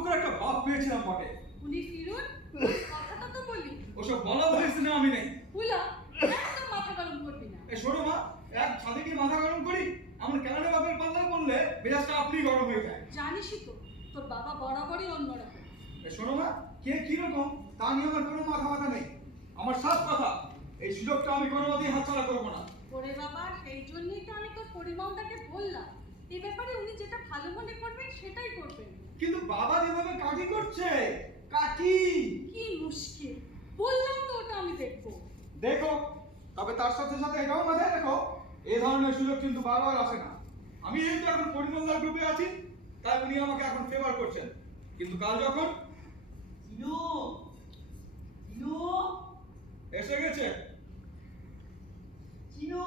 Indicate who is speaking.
Speaker 1: নাটকের একটা বাপ পেয়েছিলাম বটে।
Speaker 2: উনি ফিরুন কথাটা তো বলি
Speaker 1: ওসব বলা বলিস না আমি নেই।
Speaker 2: ফুলা একদম মাথা গরম করবি না।
Speaker 1: এই শোনো মা এক ছাদে কি মাথা গরম করি আমার কেনারে বাপের পাল্লা পড়লে বেজাসটা আপনি গরম হয়ে যায়।
Speaker 2: জানিসই তো তোর বাবা বরাবরই অন্যরকম।
Speaker 1: এই শোনো মা কে কি রকম তা নিয়ে আমার কোনো মাথা মাথা নেই। আমার সাত কথা এই সুযোগটা আমি কোনো মতেই হাতছাড়া করব না।
Speaker 2: ওরে বাবা সেই জন্যই তো আমি তোর পরিমলদাকে বললাম। এই ব্যাপারে উনি যেটা ভালো মনে করবেন সেটাই করবেন।
Speaker 1: কিন্তু বাবা যেভাবে কাকি করছে কাকি
Speaker 2: কি মুশকিল। বললাম তো ওটা আমি দেখব।
Speaker 1: দেখো তবে তার সাথে সাথে এটাও মাথায় রাখো এই ধরনের সুযোগ কিন্তু বারবার আসে না। আমি যেহেতু এখন পরিমলদার গ্রুপে আছি তাই উনি
Speaker 3: আমাকে এখন
Speaker 1: ফেভার করছেন। কিন্তু
Speaker 3: কাল
Speaker 1: যখন
Speaker 4: চিনু চিনু
Speaker 3: এসে গেছে।
Speaker 4: চিনু